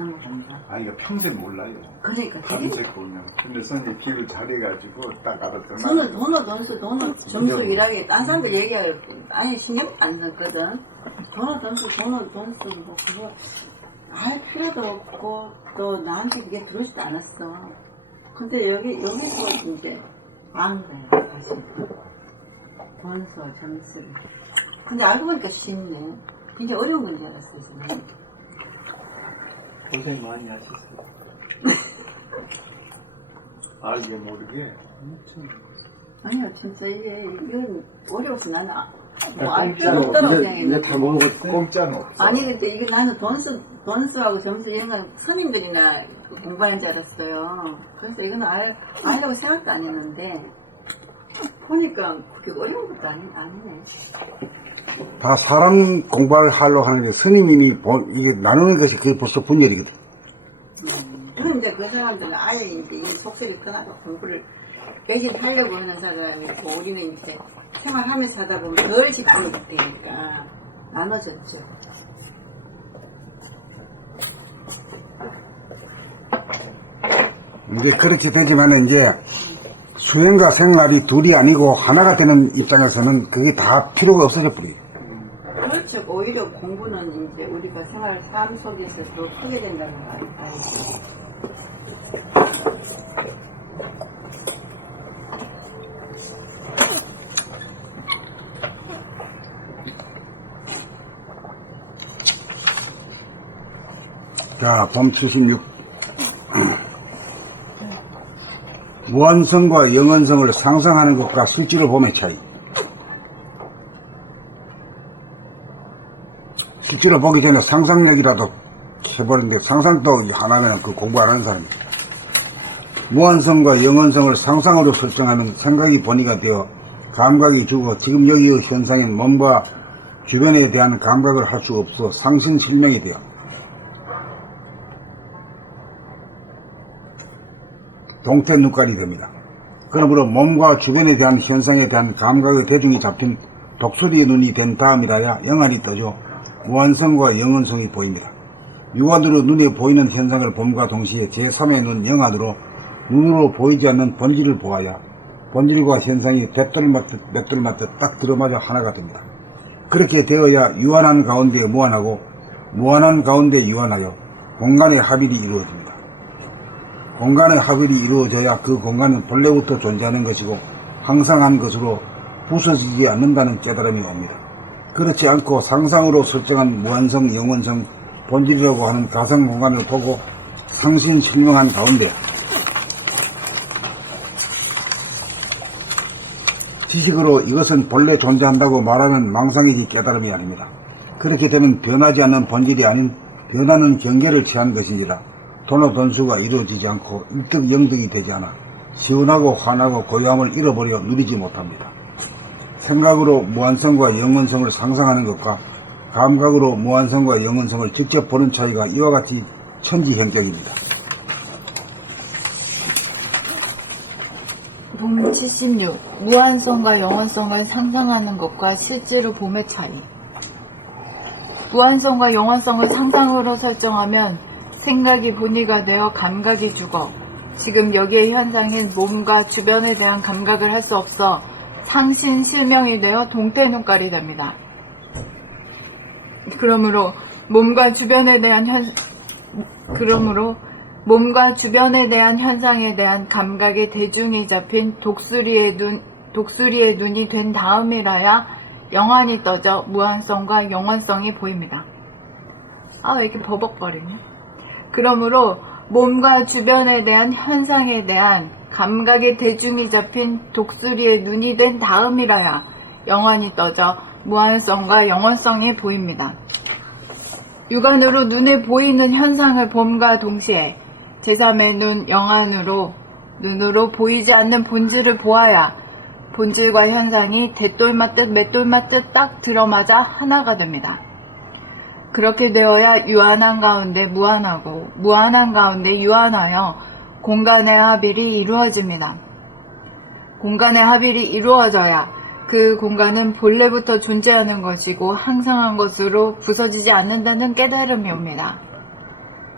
넘어간다. 아, 이거 평생 몰라요. 그러니까 다른 책 보면. 근데 선생님 기를 잘해가지고 딱 알아듣나. 저는 돈을 점수 일하게 딴 사람들 얘기할 아예 신경 안 썼거든. 돈을 뭐 그거 알 필요도 없고 또 나한테 그게 들어오지도 않았어. 근데 여기서 이제 안 거야 다시. 돈수 점수. 근데 알고 보니까 쉽네. 굉장히 어려운 건지 알았어요 저는. 고생 많이 하셨어요. 알게 모르게. 아니요 진짜 이건 어려워서 나는 뭐 알 필요 없다고 이제 생각했는데. 다 먹었어요? 공짜는 없어. 아니 근데 이게 나는 돈수하고 점수 이런 건 스님들이나 공부하는 줄 알았어요. 그래서 이건 알려고 생각도 안 했는데 보니까 그게 어려운 것도 아니네. 다 사람 공부를 하려고 하는 게 스님이 이게 나누는 것이 그게 벌써 분열이거든. 그럼 이제 그 사람들은 아예 이제 이 속세를 떠나서 공부를 매진하려고 하는 사람이고 우리는 이제 생활하면서 하다 보면 덜 집중이 되니까 나눠졌죠. 이제 그렇게 되지만은 이제 수행과 생활이 둘이 아니고 하나가 되는 입장에서는 그게 다 필요가 없어져 버려요. 그렇죠. 오히려 공부는 이제 우리가 삶 속에서 더 크게 된다는 거 알죠. 자, 봄 76. 무한성과 영원성을 상상하는 것과 실제로 봄의 차이. 실제로 보기 전에 상상력이라도 해버리는데 상상도 하나면 그 공부 안 하는 사람이죠. 무한성과 영원성을 상상으로 설정하면 생각이 본의가 되어 감각이 주고 지금 여기의 현상인 몸과 주변에 대한 감각을 할 수 없어 상신실명이 되어 동태 눈깔이 됩니다. 그러므로 몸과 주변에 대한 현상에 대한 감각의 대중이 잡힌 독수리의 눈이 된 다음이라야 영안이 떠져 무한성과 영원성이 보입니다. 육안으로 눈에 보이는 현상을 봄과 동시에 제3의 눈 영안으로 눈으로 보이지 않는 본질을 보아야 본질과 현상이 대돌맞듯 맷돌맞듯 딱 들어맞아 하나가 됩니다. 그렇게 되어야 유한한 가운데 무한하고 무한한 가운데 유한하여 공간의 합일이 이루어집니다. 공간의 합일이 이루어져야 그 공간은 본래부터 존재하는 것이고 항상한 것으로 부서지지 않는다는 깨달음이 옵니다. 그렇지 않고 상상으로 설정한 무한성, 영원성, 본질이라고 하는 가상 공간을 보고 상신실명한 가운데 지식으로 이것은 본래 존재한다고 말하는 망상이지 깨달음이 아닙니다. 그렇게 되면 변하지 않는 본질이 아닌 변하는 경계를 취한 것인지라 돈수가 이루어지지 않고 일득 영득이 되지 않아 시원하고 환하고 고요함을 잃어버려 누리지 못합니다. 생각으로 무한성과 영원성을 상상하는 것과 감각으로 무한성과 영원성을 직접 보는 차이가 이와 같이 천지행격입니다. 봄 76. 무한성과 영원성을 상상하는 것과 실제로 봄의 차이. 무한성과 영원성을 상상으로 설정하면 생각이 본의가 되어 감각이 죽어 지금 여기의 현상인 몸과 주변에 대한 감각을 할 수 없어 상신실명이 되어 동태눈깔이 됩니다. 그러므로 몸과 주변에 대한 현상에 대한 감각의 대중이 잡힌 독수리의 눈이 된 다음이라야 영안이 떠져 무한성과 영원성이 보입니다. 왜 이렇게 버벅거리네. 그러므로 몸과 주변에 대한 현상에 대한 감각의 대중이 잡힌 독수리의 눈이 된 다음이라야 영안이 떠져 무한성과 영원성이 보입니다. 육안으로 눈에 보이는 현상을 봄과 동시에 제3의 눈 눈으로 보이지 않는 본질을 보아야 본질과 현상이 대돌맞듯 맷돌맞듯 딱 들어맞아 하나가 됩니다. 그렇게 되어야 유한한 가운데 무한하고 무한한 가운데 유한하여 공간의 합일이 이루어집니다. 공간의 합일이 이루어져야 그 공간은 본래부터 존재하는 것이고 항상한 것으로 부서지지 않는다는 깨달음이 옵니다.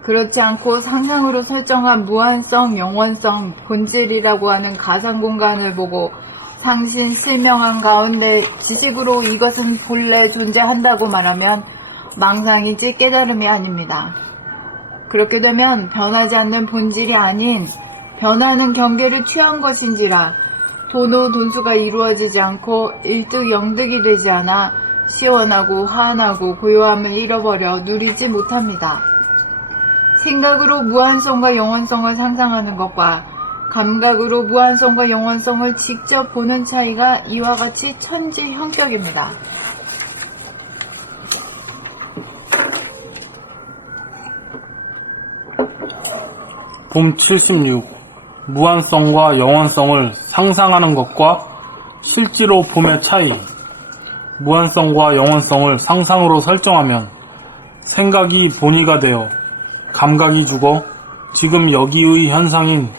그렇지 않고 상상으로 설정한 무한성, 영원성, 본질이라고 하는 가상공간을 보고 상신, 실명한 가운데 지식으로 이것은 본래 존재한다고 말하면 망상이지 깨달음이 아닙니다. 그렇게 되면 변하지 않는 본질이 아닌 변하는 경계를 취한 것인지라 도노돈수가 이루어지지 않고 일득영득이 되지 않아 시원하고 환하고 고요함을 잃어버려 누리지 못합니다. 생각으로 무한성과 영원성을 상상하는 것과 감각으로 무한성과 영원성을 직접 보는 차이가 이와 같이 천지형격입니다. 봄 76. 무한성과 영원성을 상상하는 것과 실제로 봄의 차이. 무한성과 영원성을 상상으로 설정하면 생각이 본의가 되어 감각이 죽어 지금 여기의 현상인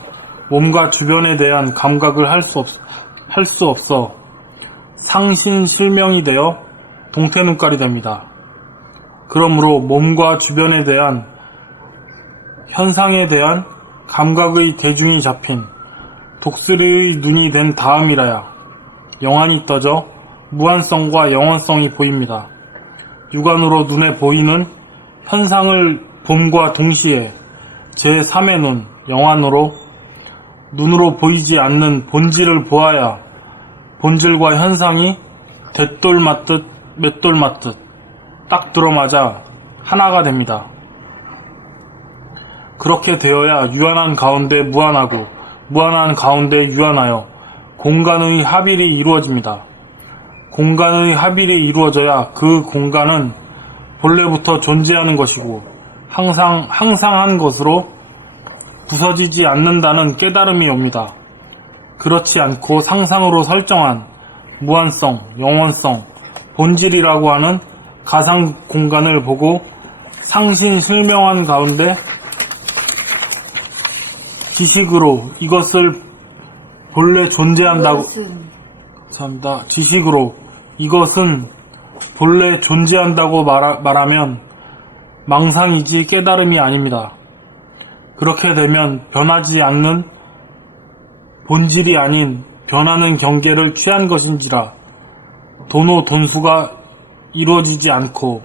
몸과 주변에 대한 감각을 할 수 없어 상신실명이 되어 동태눈깔이 됩니다. 그러므로 몸과 주변에 대한 현상에 대한 감각의 대중이 잡힌 독수리의 눈이 된 다음이라야 영안이 떠져 무한성과 영원성이 보입니다. 육안으로 눈에 보이는 현상을 봄과 동시에 제3의 눈, 영안으로 눈으로 보이지 않는 본질을 보아야 본질과 현상이 대돌 맞듯 맷돌 맞듯 딱 들어맞아 하나가 됩니다. 그렇게 되어야 유한한 가운데 무한하고 무한한 가운데 유한하여 공간의 합일이 이루어집니다. 공간의 합일이 이루어져야 그 공간은 본래부터 존재하는 것이고 항상한 것으로 부서지지 않는다는 깨달음이 옵니다. 그렇지 않고 상상으로 설정한 무한성, 영원성, 본질이라고 하는 가상 공간을 보고 상신실명한 가운데 지식으로 이것을 본래 존재한다고 감사합니다. 지식으로 이것은 본래 존재한다고 말하면 망상이지 깨달음이 아닙니다. 그렇게 되면 변하지 않는 본질이 아닌 변하는 경계를 취한 것인지라 도노돈수가 이루어지지 않고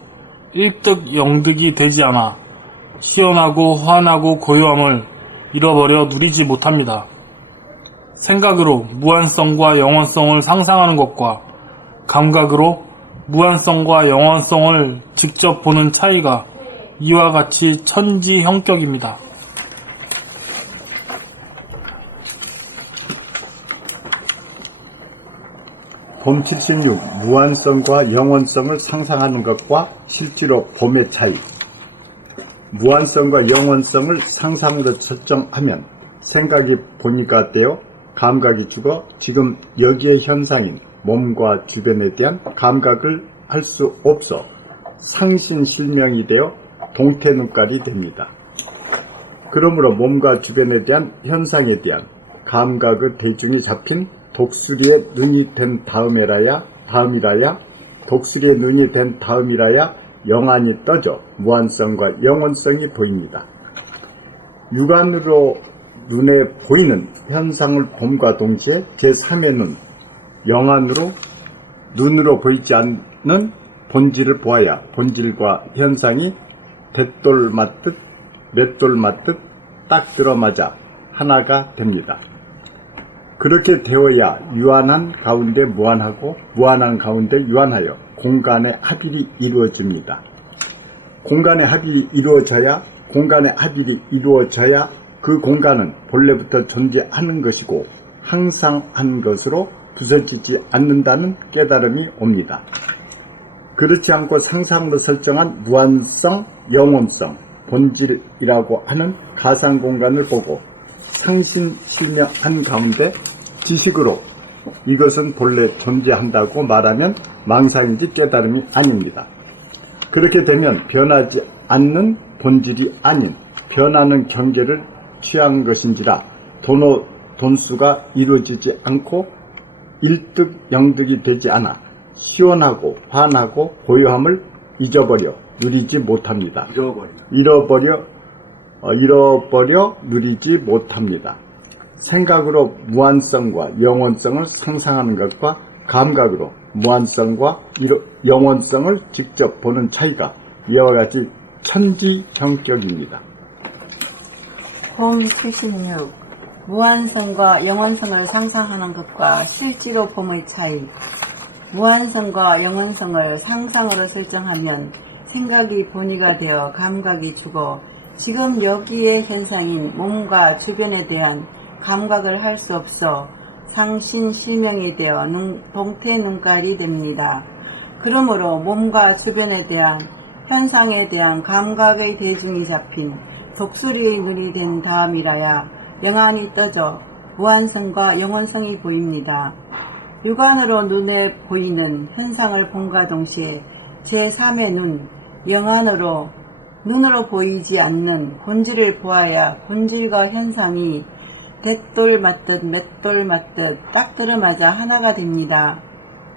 일득영득이 되지 않아 시원하고 환하고 고요함을 잃어버려 누리지 못합니다. 생각으로 무한성과 영원성을 상상하는 것과 감각으로 무한성과 영원성을 직접 보는 차이가 이와 같이 천지형격입니다. 봄 76. 무한성과 영원성을 상상하는 것과 실제로 봄의 차이. 무한성과 영원성을 상상으로 설정하면 생각이 본의가 되어 감각이 죽어 지금 여기의 현상인 몸과 주변에 대한 감각을 할 수 없어 상신실명이 되어 동태눈깔이 됩니다. 그러므로 몸과 주변에 대한 현상에 대한 감각의 대중이 잡힌 독수리의 눈이 된 다음이라야 독수리의 눈이 된 다음이라야 영안이 떠져 무한성과 영원성이 보입니다. 육안으로 눈에 보이는 현상을 봄과 동시에 제3의 눈, 영안으로 눈으로 보이지 않는 본질을 보아야 본질과 현상이 대돌 맞듯 맷돌 맞듯 딱 들어맞아 하나가 됩니다. 그렇게 되어야 유한한 가운데 무한하고 무한한 가운데 유한하여 공간의 합일이 이루어집니다. 공간의 합일이 이루어져야 그 공간은 본래부터 존재하는 것이고 항상 한 것으로 부서지지 않는다는 깨달음이 옵니다. 그렇지 않고 상상으로 설정한 무한성, 영원성, 본질이라고 하는 가상 공간을 보고 상신실명한 가운데 지식으로 이것은 본래 존재한다고 말하면 망상인지 깨달음이 아닙니다. 그렇게 되면 변하지 않는 본질이 아닌 변하는 경계를 취한 것인지라 도노돈수가 이루어지지 않고 일득영득이 되지 않아 시원하고 환하고 고요함을 잊어버려 누리지 못합니다. 잃어버려 잃어버려 누리지 못합니다. 생각으로 무한성과 영원성을 상상하는 것과 감각으로 무한성과 영원성을 직접 보는 차이가 이와 같이 천지형격입니다. 홈 76. 무한성과 영원성을 상상하는 것과 실제로 봄의 차이. 무한성과 영원성을 상상으로 설정하면 생각이 본의가 되어 감각이 죽어 지금 여기의 현상인 몸과 주변에 대한 감각을 할 수 없어 상신실명이 되어 동태 눈깔이 됩니다. 그러므로 몸과 주변에 대한 현상에 대한 감각의 대중이 잡힌 독수리의 눈이 된 다음이라야 영안이 떠져 무한성과 영원성이 보입니다. 육안으로 눈에 보이는 현상을 본과 동시에 제3의 눈, 영안으로 눈으로 보이지 않는 본질을 보아야 본질과 현상이 대돌 맞듯 맷돌 맞듯 딱 들어맞아 하나가 됩니다.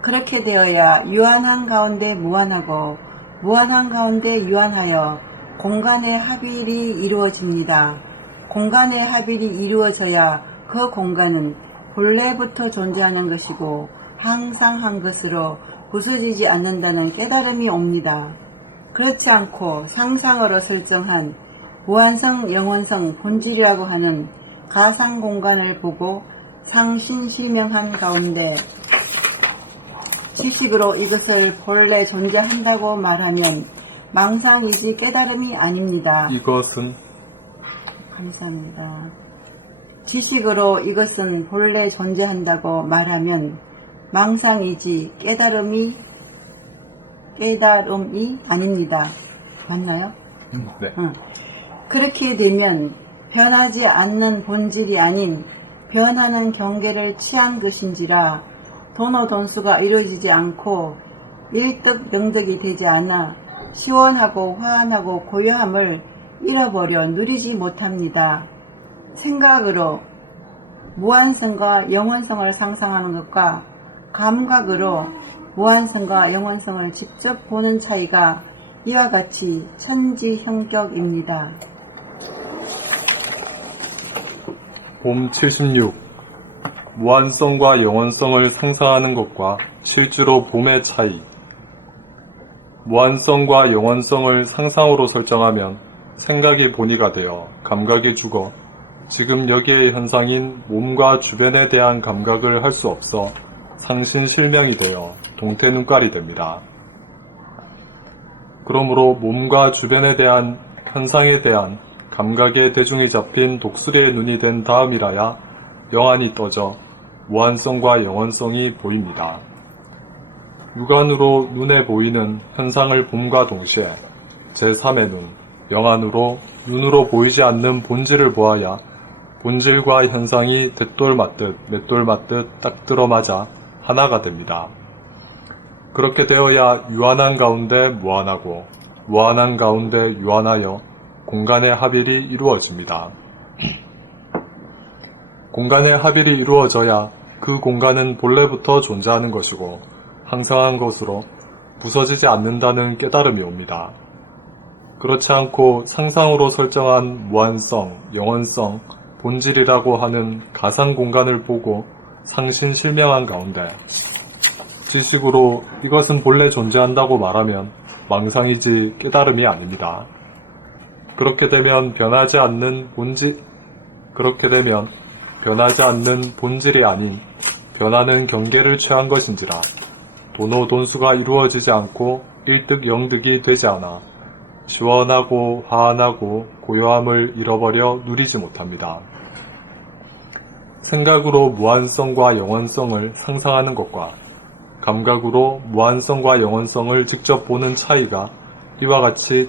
그렇게 되어야 유한한 가운데 무한하고 무한한 가운데 유한하여 공간의 합일이 이루어집니다. 공간의 합일이 이루어져야 그 공간은 본래부터 존재하는 것이고 항상 한 것으로 부서지지 않는다는 깨달음이 옵니다. 그렇지 않고 상상으로 설정한 무한성, 영원성, 본질이라고 하는 가상 공간을 보고 상신실명한 가운데 지식으로 이것을 본래 존재한다고 말하면 망상이지 깨달음이 아닙니다. 이것은 감사합니다. 지식으로 이것은 본래 존재한다고 말하면 망상이지 깨달음이 아닙니다. 맞나요? 네. 그렇게 되면 변하지 않는 본질이 아닌 변하는 경계를 취한 것인지라 돈수가 이루어지지 않고 일득명득이 되지 않아 시원하고 화한하고 고요함을 잃어버려 누리지 못합니다. 생각으로 무한성과 영원성을 상상하는 것과 감각으로 무한성과 영원성을 직접 보는 차이가 이와 같이 천지형격입니다. 봄 76. 무한성과 영원성을 상상하는 것과 실제로 봄의 차이. 무한성과 영원성을 상상으로 설정하면 생각이 본의가 되어 감각이 죽어 지금 여기의 현상인 몸과 주변에 대한 감각을 할 수 없어 상신실명이 되어 동태눈깔이 됩니다. 그러므로 몸과 주변에 대한 현상에 대한 감각의 대중이 잡힌 독수리의 눈이 된 다음이라야 영안이 떠져 무한성과 영원성이 보입니다. 육안으로 눈에 보이는 현상을 봄과 동시에 제3의 눈, 영안으로 눈으로 보이지 않는 본질을 보아야 본질과 현상이 대돌 맞듯 맷돌 맞듯 딱 들어맞아 하나가 됩니다. 그렇게 되어야 유한한 가운데 무한하고 무한한 가운데 유한하여 공간의 합일이 이루어집니다. 공간의 합일이 이루어져야 그 공간은 본래부터 존재하는 것이고 항상한 것으로 부서지지 않는다는 깨달음이 옵니다. 그렇지 않고 상상으로 설정한 무한성, 영원성, 본질이라고 하는 가상 공간을 보고 상신실명한 가운데 지식으로 이것은 본래 존재한다고 말하면 망상이지 깨달음이 아닙니다. 그렇게 되면 변하지 않는 본질이 아닌 변하는 경계를 취한 것인지라 돈수가 이루어지지 않고 일득영득이 되지 않아 시원하고 화한하고 고요함을 잃어버려 누리지 못합니다. 생각으로 무한성과 영원성을 상상하는 것과 감각으로 무한성과 영원성을 직접 보는 차이가 이와 같이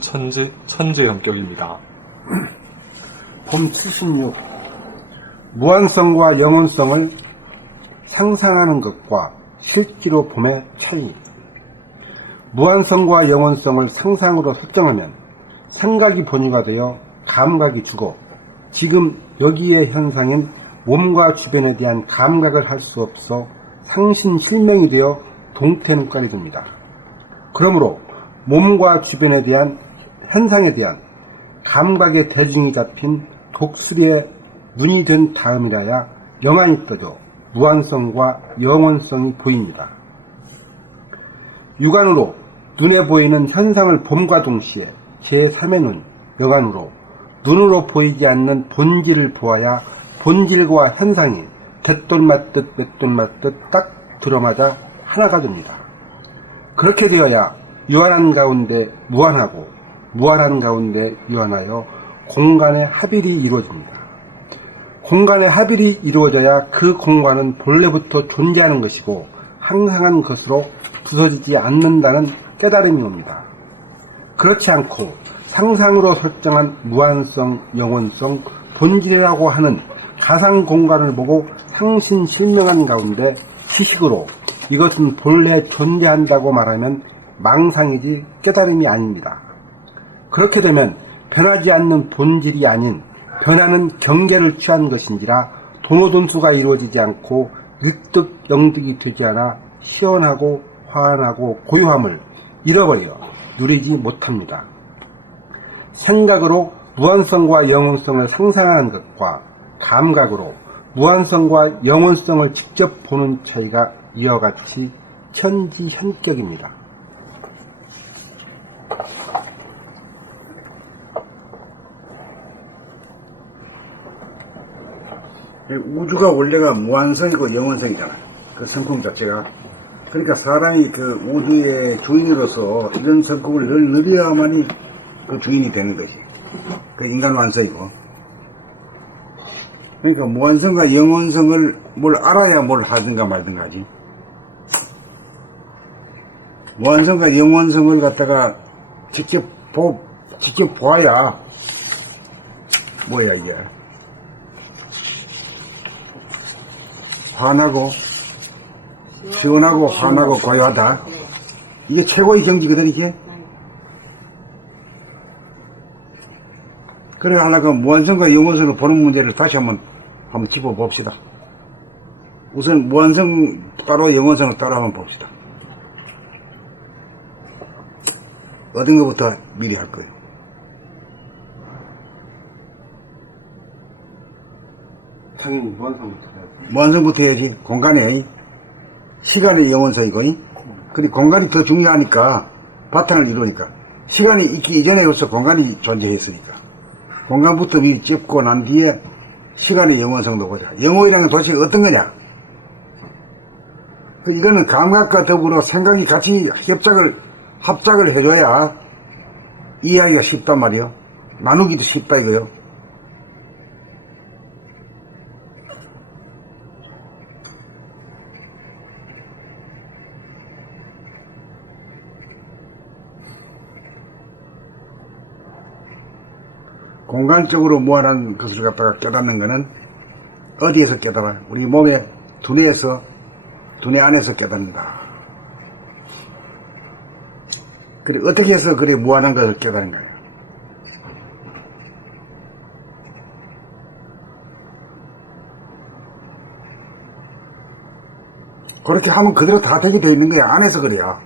천지형격입니다. 봄 76. 무한성과 영원성을 상상하는 것과 실제로 봄의 차이. 무한성과 영원성을 상상으로 설정하면 생각이 본의가 되어 감각이 죽어 지금 여기의 현상인 몸과 주변에 대한 감각을 할 수 없어 상신실명이 되어 동태눈깔이 됩니다. 그러므로 몸과 주변에 대한 현상에 대한 감각의 대중이 잡힌 독수리의 눈이 된 다음이라야 영안이 떠져 무한성과 영원성이 보입니다. 육안으로 눈에 보이는 현상을 봄과 동시에 제3의 눈, 영안으로 눈으로 보이지 않는 본질을 보아야 본질과 현상이 갯돈 맞듯 맷돈 맞듯 딱 들어맞아 하나가 됩니다. 그렇게 되어야 유한한 가운데 무한하고 무한한 가운데 유한하여 공간의 합일이 이루어집니다. 공간의 합일이 이루어져야 그 공간은 본래부터 존재하는 것이고 항상한 것으로 부서지지 않는다는 깨달음이 옵니다. 그렇지 않고 상상으로 설정한 무한성, 영원성, 본질이라고 하는 가상 공간을 보고 상신실명한 가운데 지식으로 이것은 본래 존재한다고 말하면 망상이지 깨달음이 아닙니다. 그렇게 되면 변하지 않는 본질이 아닌 변하는 경계를 취한 것인지라 도노돈수가 이루어지지 않고 일득 영득이 되지 않아 시원하고 환하고 고요함을 잃어버려 누리지 못합니다. 생각으로 무한성과 영원성을 상상하는 것과 감각으로 무한성과 영원성을 직접 보는 차이가 이와 같이 천지현격입니다. 우주가 원래가 무한성이고 영원성이잖아. 그 성품 자체가. 그러니까 사람이 그 우주의 주인으로서 이런 성품을 늘 누려야만이 그 주인이 되는 것이. 그 인간 완성이고. 그러니까 무한성과 영원성을 뭘 알아야 뭘 하든가 말든가 하지. 무한성과 영원성을 갖다가 직접 보아야 뭐야 이게. 환하고 시원하고 환하고 고요하다. 이게 최고의 경지거든 이게. 그래 하려고 무한성과 영원성을 보는 문제를 다시 한번 짚어봅시다. 우선 무한성 따로 영원성을 따로 한번 봅시다. 얻은 것부터 미리 할 거예요. 당연히 무한성부터 해야지. 무한성부터 해야지. 공간에 시간의 영원성이고, 그리고 공간이 더 중요하니까 바탕을 이루니까 시간이 있기 이전에로서 공간이 존재했으니까 공간부터 미리 짚고 난 뒤에 시간의 영원성도 보자. 영원이라는 건 도대체 어떤 거냐? 이거는 감각과 더불어 생각이 같이 합작을 해줘야 이해하기가 쉽단 말이요. 나누기도 쉽다 이거요. 공간적으로 무한한 것을 갖다가 깨닫는 것은 어디에서 깨달아? 우리 몸의 두뇌 안에서 깨닫는다. 그래, 어떻게 해서 그래 무한한 것을 깨닫는 거야? 그렇게 하면 그대로 다 되게 돼 있는 거야. 안에서 그래야.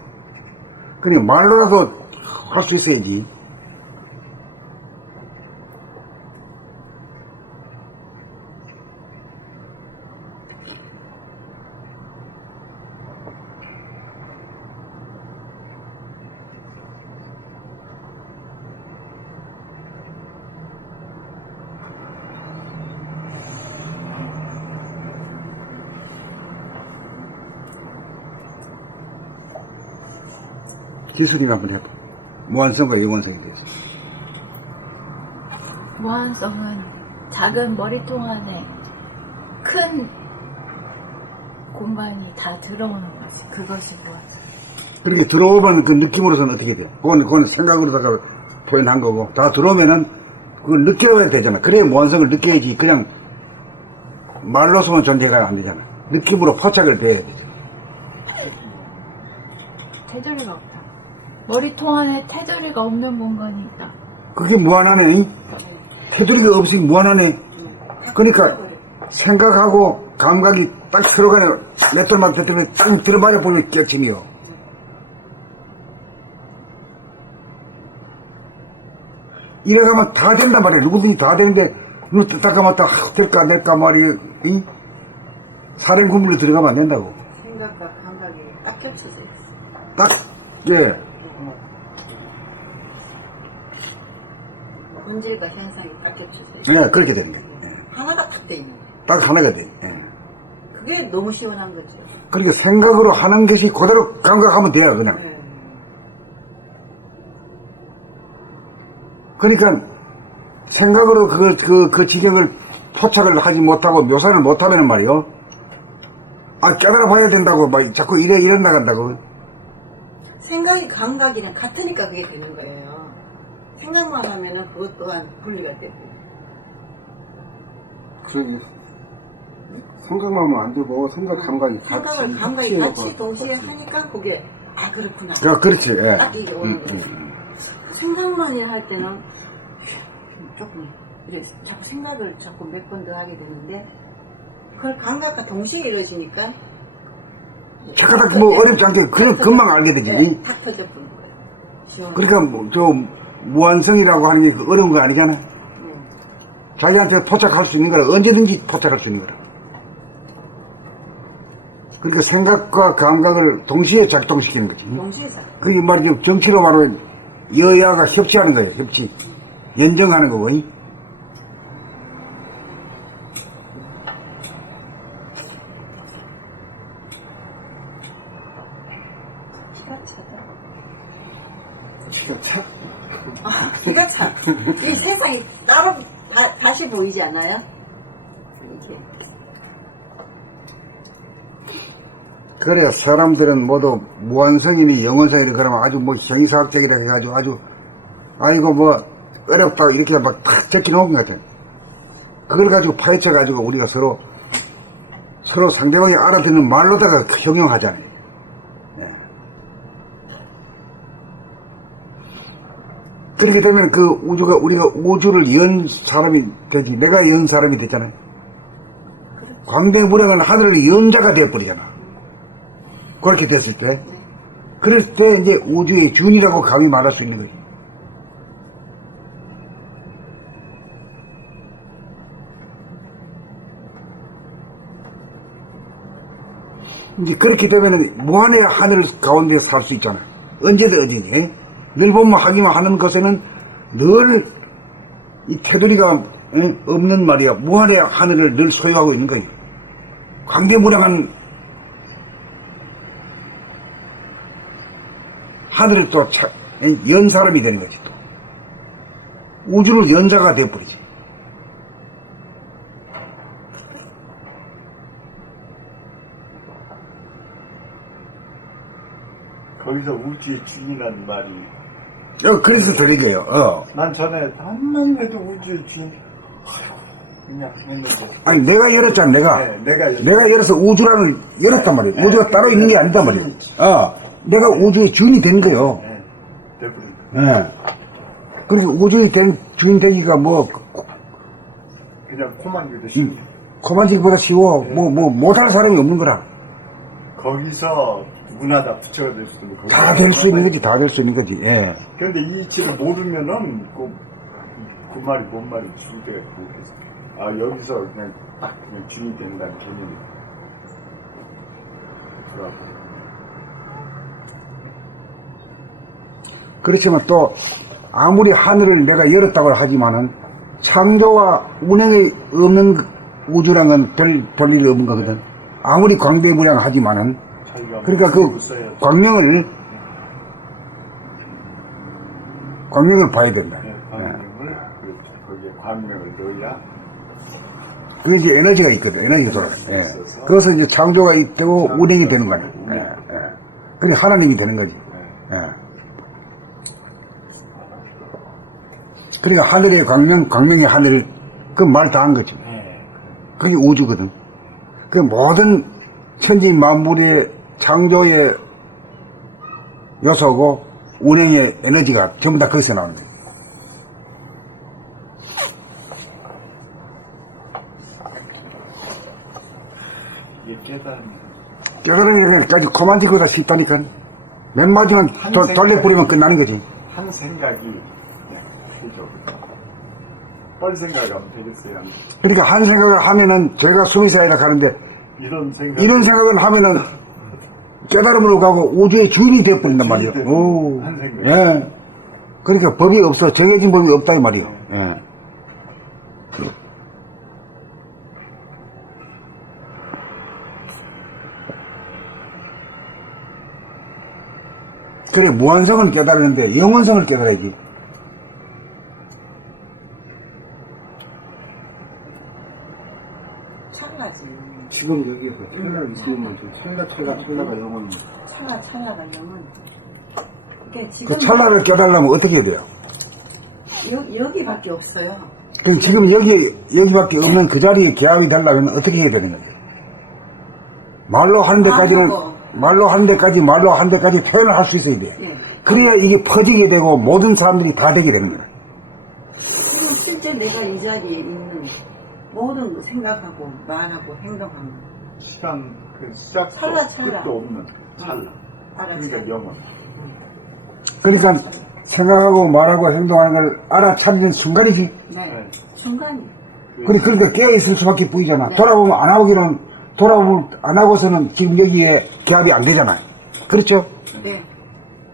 그래, 말로라도 할 수 있어야지. 기술이 한번 해봐. 무한성과 영원성이 되지. 무한성은 작은 머리통 안에 큰 공간이 다 들어오는 것이 그것이 무한성. 그렇게 들어오면 그 느낌으로서는 어떻게 돼? 그건 생각으로다가 표현한 거고, 다 들어오면은 그걸 느껴야 되잖아. 그래야 무한성을 느껴야지. 그냥 말로서만 존재가 안 되잖아. 느낌으로 포착을 돼야 되지. 테두리가 없다. 머리통 안에 테두리가 없는 공간이 있다. 그게 무한하네. 테두리가 없이 무한하네. 그러니까 생각하고 감각이 딱 들어가네. 맷돌만 때문에 딱 들어맞아 보면 깨침이요. 이래가면 다 된단 말이야. 누구든지 다 되는데, 눈 딱 감았다, 될까, 안 될까 말이야. 이? 사령 군물에 들어가면 안 된다고. 생각과 감각이 딱 겹쳐져 있어. 딱, 예. 본질과 현상이 딱 겹쳐져 있어. 예, 그렇게 되는 거예요. 예. 하나가 딱 돼 있는 거야. 딱 하나가 돼. 예. 그게 너무 시원한 거죠. 그러니까 생각으로 하는 것이 그대로 감각하면 돼요, 그냥. 네. 그러니까 생각으로 그 지경을 포착을 하지 못하고 묘사를 못하면 말이요. 아, 깨달아 봐야 된다고, 막 자꾸 이래 나간다고. 생각이 감각이랑 같으니까 그게 되는 거예요. 생각만 하면은 그것 또한 분리가 되고. 그러니 생각만 하면 안 되고 생각 감각이 같이 생각을 감각이 합치해서 같이 동시에 하니까 그게 아 그렇구나. 그렇지, 예. 딱 이게 오는 거예요. 생각만이 할 때는 조금 이게 자꾸 생각을 자꾸 몇 번 더 하게 되는데 그걸 감각과 동시에 이루어지니까 착하다, 뭐 어렵지 않게 그냥 금방 알게 되지. 네, 탁 터져 버린 거예요. 시원하게. 그러니까 뭐, 저 무한성이라고 하는 게 그 어려운 거 아니잖아. 자기한테 포착할 수 있는 거라 언제든지 포착할 수 있는 거라. 그러니까 생각과 감각을 동시에 작동시키는 거지. 동시에 그게 말이죠. 정치로 말하면 여야가 협치하는 거예요. 협치. 연정하는 거고. 기가 차. 아, 기가 차. 이 세상이 따로 다시 보이지 않아요? 이렇게. 그래야 사람들은 모두 무한성이니 영원성이니 그러면 아주 뭐 형이사학적이라 해가지고 아주 아이고 뭐 어렵다고 이렇게 막 탁 적혀놓은 것 같아요. 그걸 가지고 파헤쳐가지고 우리가 서로 상대방이 알아듣는 말로다가 형용하잖아요. 예. 그렇게 되면 그 우주가 우리가 우주를 연 사람이 되지. 내가 연 사람이 됐잖아요. 광대무량한 하늘을 연 자가 되어버리잖아. 그렇게 됐을 때, 그럴 때 이제 우주의 주인이라고 감히 말할 수 있는 거지. 이제 그렇게 되면 무한의 하늘 가운데 살 수 있잖아. 언제든 어디니. 늘 보면 하기만 하는 것에는 늘 이 테두리가 없는 말이야. 무한의 하늘을 늘 소유하고 있는 거지. 광대무량한 하늘을 또 연 사람이 되는 거지, 또. 우주를 연자가 되어버리지. 거기서 우주의 주인이라는 말이 그래서 들린 거예요. 난 전에 한만 해도 우주의 주인 그냥 했는데 아니, 내가 열었잖아, 내가. 네, 내가 내가 열어서 우주라는 열었단 말이에요. 네. 우주가 따로 있는 게 아니단 말이에요. 내가 우주의 주인이 된 거예요. 네, 돼버린 예. 그래서 우주의 주인 되기가 뭐, 그냥 코만 기도 쉬워. 코만지기보다 쉬워. 못할 사람이 없는 거라. 거기서 누구나 다 부처가 될 수도 있고 다 될 수 있는 거지, 다 될 수 있는 거지, 예. 그런데 이 이치를 모르면은 그 말이 뭔 말인지 우리가 모르겠어. 아 여기서 그냥 딱 그냥 주인이 된다는 개념이 들어가고. 그렇지만 또 아무리 하늘을 내가 열었다고 하지만은 창조와 운행이 없는 우주란 건 별일 없는 거거든. 아무리 광대무량하지만은 그러니까 그 광명을 봐야 된다. 네, 광명을 거기에 광명을 넣어야 그게 이제 에너지가 있거든. 에너지가 돌아가. 예. 그것은 이제 창조가 되고 운행이 되는 거야. 예. 예. 그게 하나님이 되는 거지. 예. 그러니까 하늘의 광명의 하늘, 그 말 다 한 거지. 그게 우주거든. 그 모든 천지 만물의 창조의 요소고 운행의 에너지가 전부 다 거기서 나오는 거예요. 이게 깨달은 일까지 코만지기보다 쉽다니까. 맨 마지막 돌려버리면 끝나는 거지. 한 생각이 되죠. 빨리 생각하면 되겠어요. 그러니까 한 생각을 하면은 제가 수미사이라 하는데 이런 생각. 이런 생각을 하면은 깨달음으로 가고 우주의 주인이 되어버린단 말이에요. 주인이 오. 한 생각. 예. 그러니까 법이 없어. 정해진 법이 없다 이 말이에요. 예. 그래, 무한성을 깨달았는데 영원성을 깨달아야지. 찰나지. 지금 여기에서 찰나를 느끼면 찰나가 영원히. 찰나가 영원. 그러니까 그 지금 찰나를 깨달으려면 어떻게 해야 돼요? 여기밖에 없어요. 그럼 지금 여기밖에 없는 그 자리에 개합이 되려면 어떻게 해야 되는 거예요? 말로 하는 데까지는, 말로 하는 데까지 표현을 할 수 있어야 돼요. 예. 그래야 이게 퍼지게 되고 모든 사람들이 다 되게 되는 거예요. 지금 실제 내가 이 자리에 있는 모든 거 생각하고 말하고 행동하는 시간, 그 시작도 찰나. 끝도 없는 찰나. 알아차. 그러니까 영원. 그러니까 생각하고 말하고 행동하는 걸 알아차리는 순간이지. 네. 순간이. 그러니까 깨어있을 수밖에 보이잖아. 네. 돌아보면 안 하고서는 지금 여기에 개합이 안 되잖아요. 그렇죠? 네.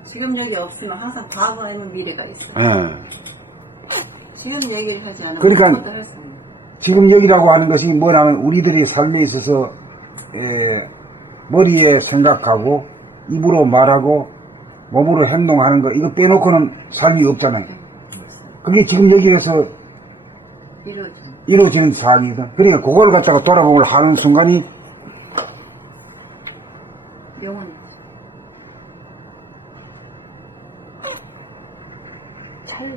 지금 여기 없으면 항상 과거 아니면 미래가 있어요. 예. 지금 얘기를 하지 않으면 그러니까 아무것도 할 수 없는. 지금 여기라고 하는 것이 뭐냐면 우리들의 삶에 있어서 머리에 생각하고 입으로 말하고 몸으로 행동하는 거 이거 빼놓고는 삶이 없잖아요. 그게 지금 여기에서 이루어지는 사항이거든. 그러니까 그걸 갖다가 돌아보고 하는 순간이 영원. 찰나.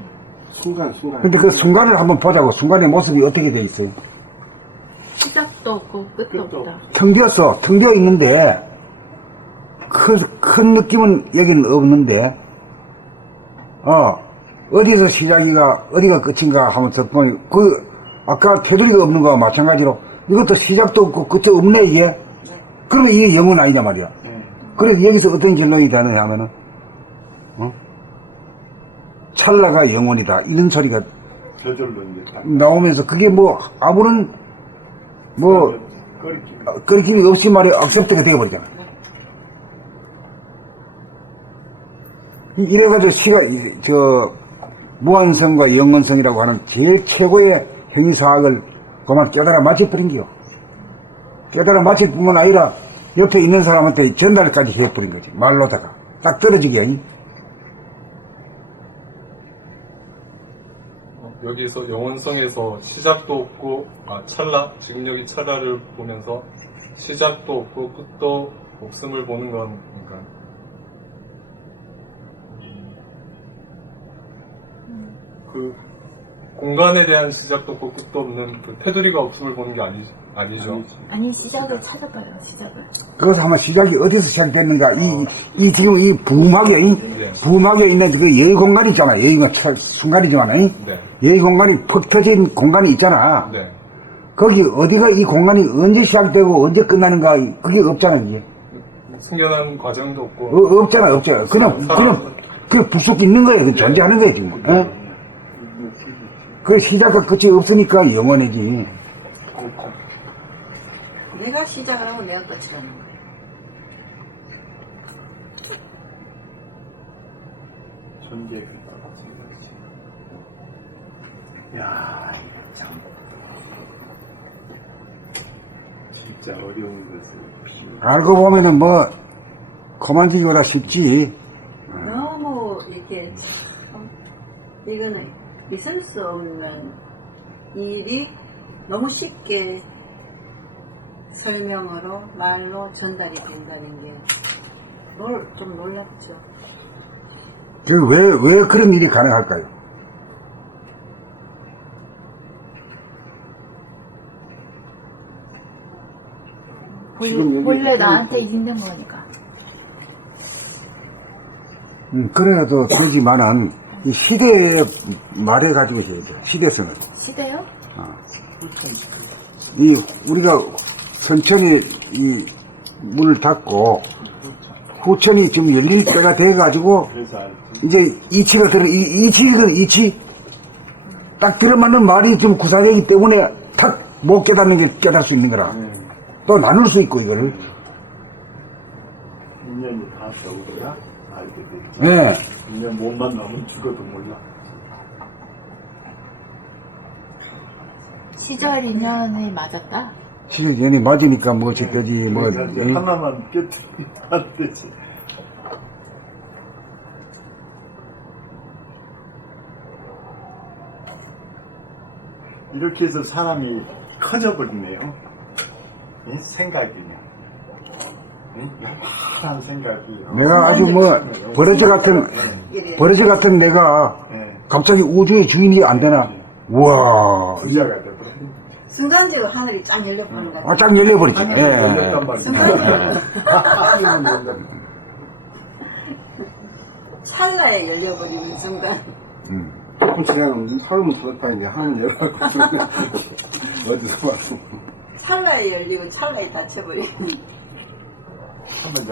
순간. 근데 그 순간을 한번 보자고. 순간의 모습이 어떻게 돼 있어요? 시작도 없고 끝도 없다. 텅 비어 있는데 큰 느낌은 여기는 없는데 어디서 시작이가 어디가 끝인가 하면 보니 아까 테두리가 없는 거와 마찬가지로 이것도 시작도 없고 끝도 없네 이게. 그러면 이게 영은 아니냐 말이야. 그래서 여기서 어떤 결론이 되느냐 하면은 찰나가 영원이다 이런 소리가 저절로 이제 딱 나오면서 그게 뭐 아무런 뭐 거리낌이 없이 말이야 액셉트가 되어버리잖아. 이래가지고 무한성과 영원성이라고 하는 제일 최고의 형이사학을 그만 깨달아 마쳐버린 게요. 깨달아 마칠 뿐만 아니라 옆에 있는 사람한테 전달까지 해버린 거지. 말로다가. 딱 떨어지게. 여기서 영원성에서 시작도 없고 찰나 지금 여기 찰나를 보면서 시작도 없고 끝도 없음을 보는 건 그러니까 그 공간에 대한 시작도 없고 끝도 없는 그 테두리가 없음을 보는 게 아니죠. 아니 시작을 찾아봐요. 시작을. 그래서 한번 시작이 어디서 시작됐는가. 지금 이 부음하게 있는 그 여의 공간이 있잖아. 여의가 순간이지만, 네. 여의 공간이 퍽 터진 공간이 있잖아. 네. 거기 어디가 이 공간이 언제 시작되고 언제 끝나는가. 그게 없잖아, 이제. 승연한 과정도 없고. 없잖아. 그냥 불쑥 있는 거예요. 존재하는 거예요, 지금. 그 시작과 끝이 없으니까 영원해지. 내가 시작을 하고 내가 끝이라는 거야. 존재의 빛과 마찬가지. 야, 이거 참 진짜 어려운 것을 알고 보면은 뭐 그만두기보다 쉽지. 너무 이렇게 참 이거는 있을 수 없는 일이 너무 쉽게 설명으로 말로 전달이 된다는 게 좀 놀랍죠. 왜 그런 일이 가능할까요? 본래 나한테 있는 거니까. 그래도 되지만은 이 시대에 말해가지고 해야 돼. 시대성을. 시대요? 우리가 천천히 이 문을 닫고 후천이 지금 열릴 때가 돼가지고 그래서 이제 이치가 그런 이치 딱 들어맞는 말이 좀 구사되기 때문에 탁 못 깨닫는 게 깨달을 수 있는 거라. 또 나눌 수 있고 이거를. 인연이 다 세우더라 알게 되지. 예. 인연 못 만나면 죽어도 몰라. 시절 인연이 맞았다. 시절 연이 맞으니까 뭐 저때지 뭐. 그러니까 이제 하나만 깨뜨리면 안 되지. 이렇게 해서 사람이 커져버리네요. 이 생각이 그냥. 야만한 생각이. 내가 아주 뭐 버러지 같은 내가 네. 갑자기 우주의 주인이 안 되나? 우와. 부자가 돼버려. 순간적으로 하늘이 쫙 열려보는 거 아, 쫙 열려버리지. 예. 열렸단 말이야. 찰나에 열려버리는 순간. 그냥 사람은 돌파인데 하나는 열어갖고 어디서 왔어. 찰나에 열리고 찰나에 닫혀버리는.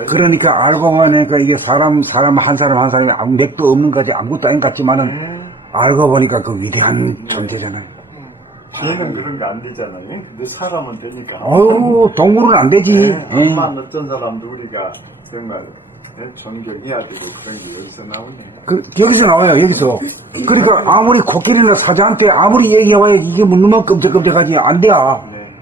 그러니까 알고 보니까 이게 사람 한 사람이 아무 맥도 없는 거지 아무것도 아닌 것 같지만은 알고 보니까 그 위대한 존재잖아요. 걔는 그런 거 안 되잖아요. 근데 사람은 되니까. 어우, 동물은 안 되지. 엄만 어떤 사람도 우리가 정말 존경해야 되고 그런 게 여기서 나오네. 여기서 나와요, 여기서. 그러니까 아무리 코끼리나 사자한테 아무리 얘기해봐야 이게 묻는만 끔찍끔찍하지 안 돼. 네.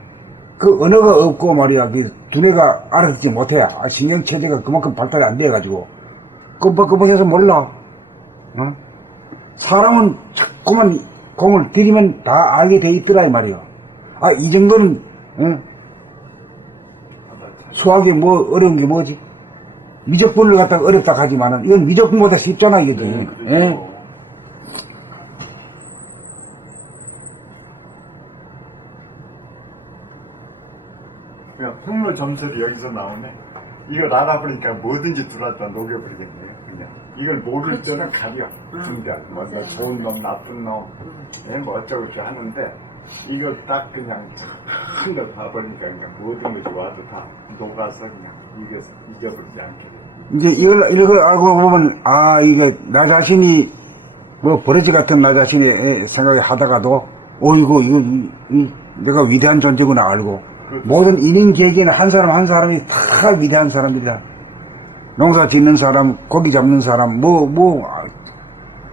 그 언어가 없고 말이야. 그 두뇌가 알아듣지 못해. 신경체제가 그만큼 발달이 안 돼가지고. 끔박끔박해서 몰라. 어? 사람은 자꾸만 공을 들이면 다 알게 돼 있더라, 이 말이야. 아, 이 정도는, 수학이 뭐, 어려운 게 뭐지? 미적분을 갖다가 어렵다 하지만은, 이건 미적분보다 쉽잖아, 이거지. 네, 예? 그렇죠. 그냥 폭로 점수도 여기서 나오네. 이걸 알아보니까 뭐든지 들어왔다 녹여버리겠네요. 그냥 이걸 모를 때는 가려. 등장 뭔가 좋은 놈, 나쁜 놈, 뭐 어쩌고 저쩌고 하는데 이걸 딱 그냥 큰 걸 봐버리니까 그냥 모든 것이 와도 다 녹아서 그냥 이겨버리지 않게 돼. 이제 이걸 알고 보면, 아, 이게 나 자신이, 뭐, 버러지 같은 나 자신의 생각을 하다가도, 이거, 내가 위대한 존재구나 알고. 그렇죠. 모든 인인 계기는 한 사람이 다 위대한 사람들이다. 농사 짓는 사람, 고기 잡는 사람,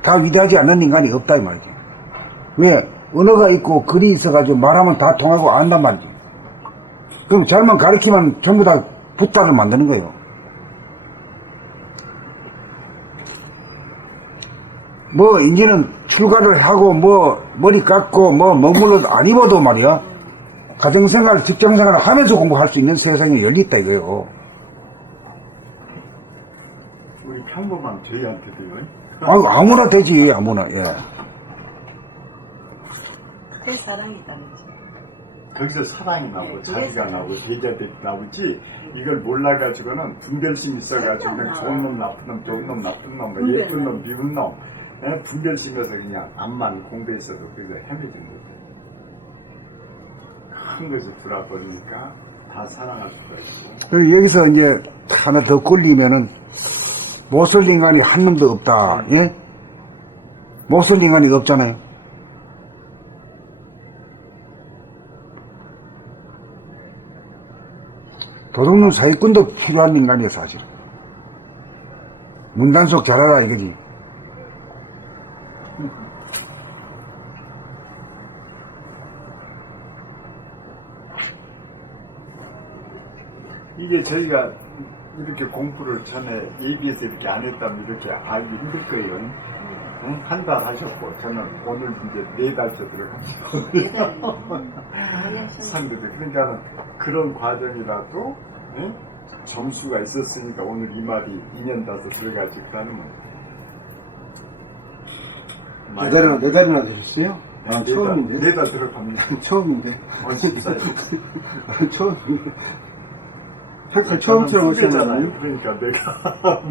다 위대하지 않는 인간이 없다, 이 말이죠. 왜? 언어가 있고 글이 있어가지고 말하면 다 통하고 안단 말이죠. 그럼 잘만 가르치면 전부 다 붓다를 만드는 거예요. 뭐, 이제는 출가를 하고, 머리 깎고, 먹물로 안 입어도 말이야. 가정생활, 직장생활을 하면서 공부할 수 있는 세상이 열려있다 이거요. 우리 평범한 저희한테도요. 아무나 되지, 아무나, 예. 그게 사랑이다는 거죠. 거기서 사랑이 나오고 네, 자비가 그게 나오고 대자들이 나오지 이걸 몰라가지고는 분별심이 있어가지고 그냥 좋은 놈 나쁜 놈 좋은 놈 나쁜 놈 뭐 예쁜 놈 미운 놈 분별심에서 그냥 암만 공부했어도 그게 헤매지는 거죠. 큰 것을 들어버리니까 다 사랑할 수가 있고. 그리고 여기서 이제 하나 더 걸리면은 못쓸 인간이 한 놈도 없다, 예? 못쓸 인간이 없잖아요. 도둑놈 사기꾼도 필요한 인간이에요, 사실. 문단속 잘하라, 이거지. 이게 저희가 이렇게 공부를 전에 ABS 이렇게 안 했다면 이렇게 알기 힘들 거예요. 응? 한 달 하셨고 저는 오늘 이제 4달째 들어갑니다. 상대들 그러니까 그런 과정이라도 응? 점수가 있었으니까 오늘 이 말이 2년 다서 들어가지 그러면 네 달이나 들었어요? 아, 처음인데? 4달 들어갑니다. 처음인데? 진짜 처음인데? 팩트 처음처럼 오셨잖아요. 오셨잖아요. 그러니까 내가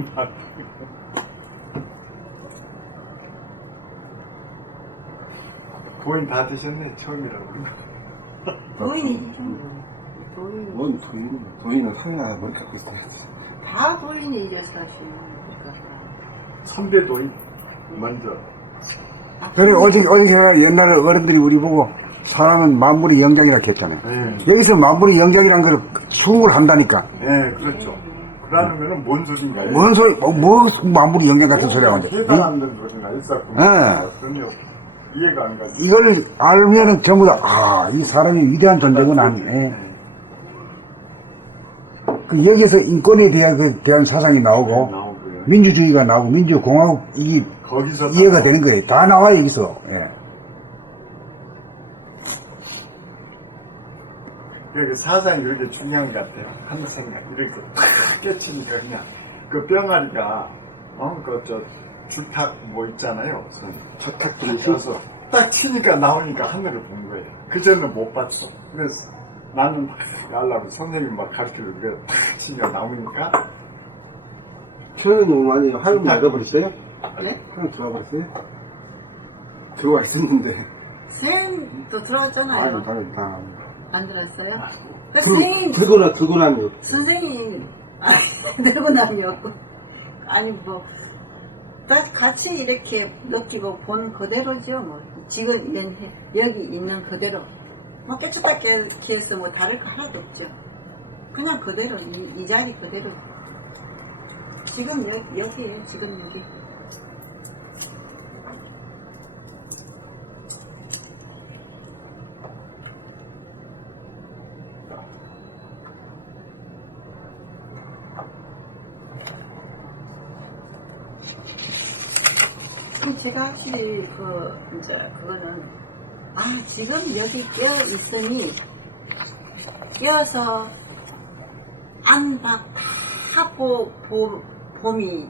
도인 다 되셨네 처음이라고. 도인이지. 도인. 뭔 도인은 하나 머리 깎고 있어야지. 다 도인이죠, 사실. 선배 도인 먼저 그래, 오직 옛날에 어른들이 우리 보고 사람은 만물의 영장이라 했잖아요. 네. 여기서 만물의 영장이라는 걸 수긍을 한다니까. 네, 그렇죠. 그러면은 뭔 소린가요? 뭔 소리, 뭐 만물의 영장 같은 소리 하는데. 계산 안 되는 소리가 있었군요. 네. 전혀 이해가 안 가죠. 이걸 알면은 전부 다, 이 사람이 위대한 존재구나. 예. 그 여기서 인권에 대한 사상이 나오고, 나오고요. 민주주의가 나오고, 민주공화국이 거기서 이해가 되는 거예요. 다 나와요, 여기서. 예. 그 사상이 이렇게 중요한 것 같아요. 한 생각 이렇게 탁 깨치니까 그냥 그 병아리가 그저 줄탁 뭐 있잖아요. 저탁 그래서 딱 치니까 나오니까 하늘을 본 거예요. 그전에는 못 봤어. 그래서 나는 막 하려고 선생님 막 가르치고 그래 탁 치니까 나오니까 표현이 많이 하루 나가버렸어요? 네? 하루 들어가버렸어요? 들어와 있었는데. 쌤도 들어갔잖아요. 다. 안 들었어요? 그 선생님, 들고 나면 선생님, 들고 나면이었고. 아니, 뭐, 다 같이 이렇게 느끼고 본 그대로죠, 뭐. 지금 여기 있는 그대로. 뭐, 깨끗하게 해서 뭐, 다를 거 하나도 없죠. 그냥 그대로, 이 자리 그대로. 지금 여기에요, 지금 여기. 제가 확실히 그거는 지금 여기 깨어 있으니 깨어서 안박 다 봄이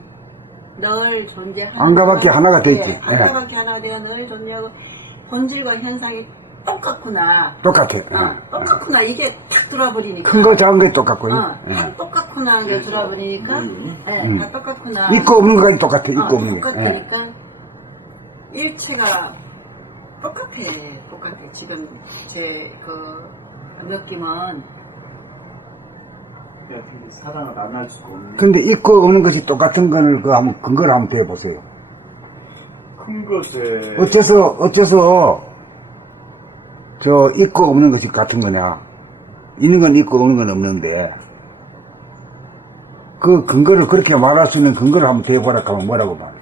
늘 존재하는 안가밖에 하나가 돼 있지. 안가밖에 하나가 되어 늘 존재하고 본질과 현상이 똑같구나. 똑같아. 똑같구나. 이게 탁 돌아버리니까. 큰 거 작은 게 똑같고요. 다 똑같구나. 이게 돌아버리니까. 다 똑같구나. 있고 없는 거까지 똑같아. 있고 없는 거. 똑같으니까 일체가 똑같아. 지금 제 느낌은. 사랑을 안 할 수가 없는. 근데 있고 없는 것이 똑같은 거를 한번 근거를 한번 대보세요. 큰 것에 어째서 저 있고 없는 것이 같은 거냐? 있는 건 있고 없는 건 없는데 그 근거를 그렇게 말할 수 있는 근거를 한번 대보라 하면 뭐라고 말해?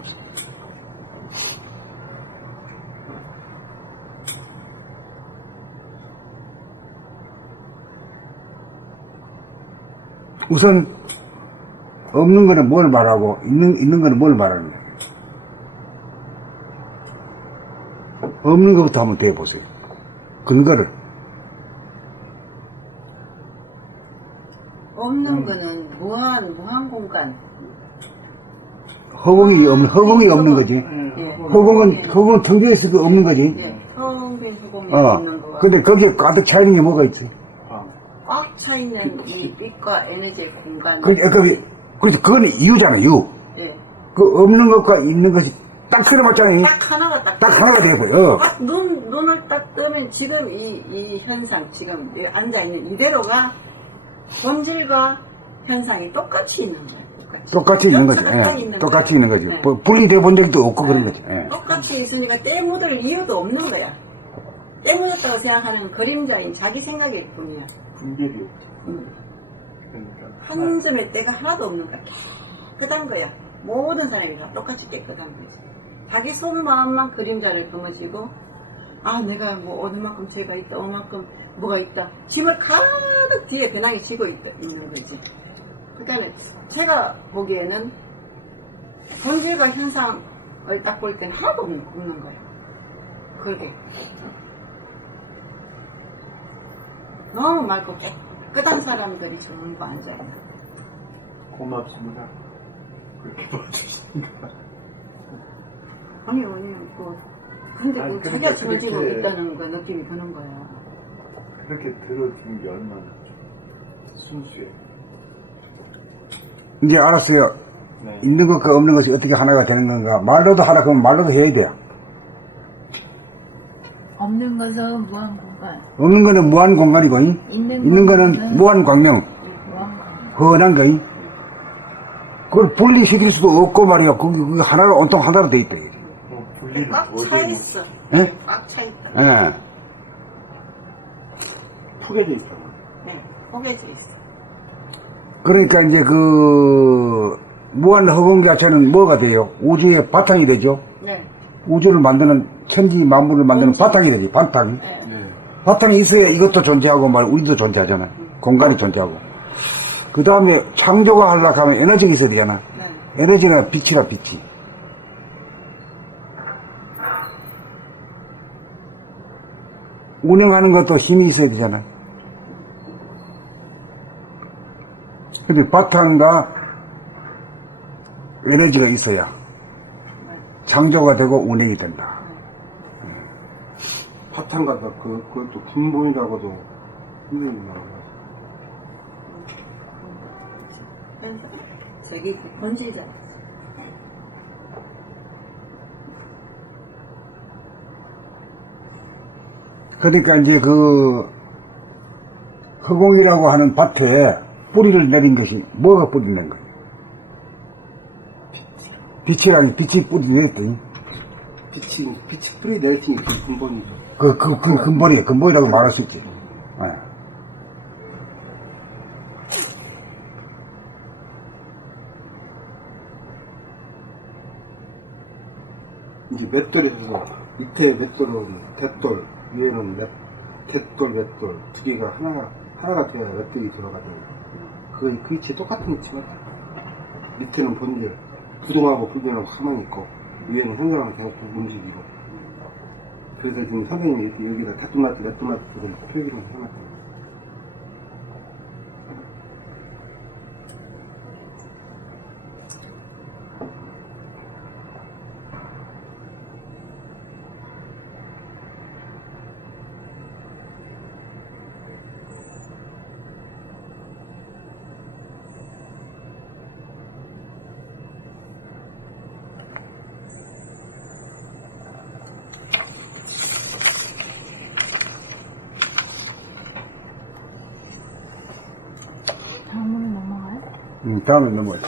우선 없는 거는 뭘 말하고 있는 거는 뭘 말하는 거야? 없는 것부터 한번 대보세요. 근거를. 없는 거는 무한 공간. 허공이 없는 거지. 허공은 텅 비어 있을 거 없는 거지. 예, 허공이 없는 거. 근데 거기에 가득 차 있는 게 뭐가 있지? 꽉 차 있는 이 빛과 에너지의 공간. 그래서 그건 이유잖아, 이유. 예. 그 없는 것과 있는 것이 딱 틀어봤잖아요. 딱 하나가 딱 하나가 되고요. 눈을 딱 뜨면 지금 이 현상, 지금 앉아있는 이대로가 본질과 현상이 똑같이 있는 거예요. 똑같이 있는 거지. 똑같이 있는 거지. 네. 분리되어 본 적도 없고 그런 거지. 똑같이 있으니까 때 묻을 이유도 없는 거야. 때 묻었다고 생각하는 그림자인 자기 생각일 뿐이야. 분별이 없죠. 그러니까 한점의 때가 하나도 없는 거야. 깨끗한 거야. 모든 사람이 다 똑같이 깨끗한 거지. 자기 속마음만 그림자를 거머쥐고 내가 뭐 어느 만큼 죄가 있다, 어느 만큼 뭐가 있다. 짐을 가득 뒤에 배낭에 지고 있는 거지. 그러니까 제가 보기에는 본질과 현상을 딱 볼 때는 하나도 없는 거예요. 그게 너무 맑고 깨끗한 사람들이 전부 앉아있는. 고맙습니다. 그렇게 봐주시니까. 아니, 근데 그러니까 자기가 짐을 지고 그렇게- 있다는 거 느낌이 드는 거예요. 그렇게 들어준 게 얼마나 순수해. 이제 알았어요. 네. 있는 것과 없는 것이 어떻게 하나가 되는 건가. 말로도 하라 그러면 말로도 해야 돼요. 없는 것은 무한 공간, 없는 거는 무한 공간이고, 있는 거는 무한 광명, 무한 공간. 헌한 거이. 그걸 분리시킬 수도 없고 말이야. 그게 하나가 온통 하나로 돼 있다. 분리 분리를 꽉 차 못해. 있어. 예? 꽉 차 있다. 예. 푸겨져 있잖아. 네, 포개져 있어. 그러니까 이제 그 무한 허공 자체는 뭐가 돼요? 우주의 바탕이 되죠. 네, 우주를 만드는 천지 만물을 만드는 원지. 바탕이 되지. 바탕. 네. 네. 바탕이 있어야 이것도 존재하고 말 우리도 존재하잖아. 공간이 존재하고. 그 다음에 창조가 하려고 하면 에너지가 있어야 되잖아. 네. 에너지는 빛이라 빛이. 운영하는 것도 힘이 있어야 되잖아. 근데 바탕과 에너지가 있어야 창조가 되고 운행이 된다. 바탕 갖다 그것도 근본이라고도 힘들게 나와요. 그래서 저기 본질이잖아. 그러니까 이제 그 허공이라고 하는 밭에 뿌리를 내린 것이 뭐가 뿌리 낸 거예요? 빛이라니 빛이 뿌리 냈더니 빛이 뿌리 내리치는 그 근본이죠. 그 근본이에요. 근본이라고 말할 수 있지. 예. 이게 맷돌에서 밑에 맷돌은 대돌, 위에는 대돌, 맷돌 두 개가 하나가 돼야 맷돌이 들어가잖아요. 그 위치에 똑같은 위치만 밑에는 본질, 부동하고 불변하고 가만히 있고 위에는 현상하고 계속 움직이고. 그래서 지금 선생님이 이렇게 여기다 대돌마트, 맷돌마트를 표기를 해놨어요. 다음으로 넘어가요? 다음에 넘어가죠.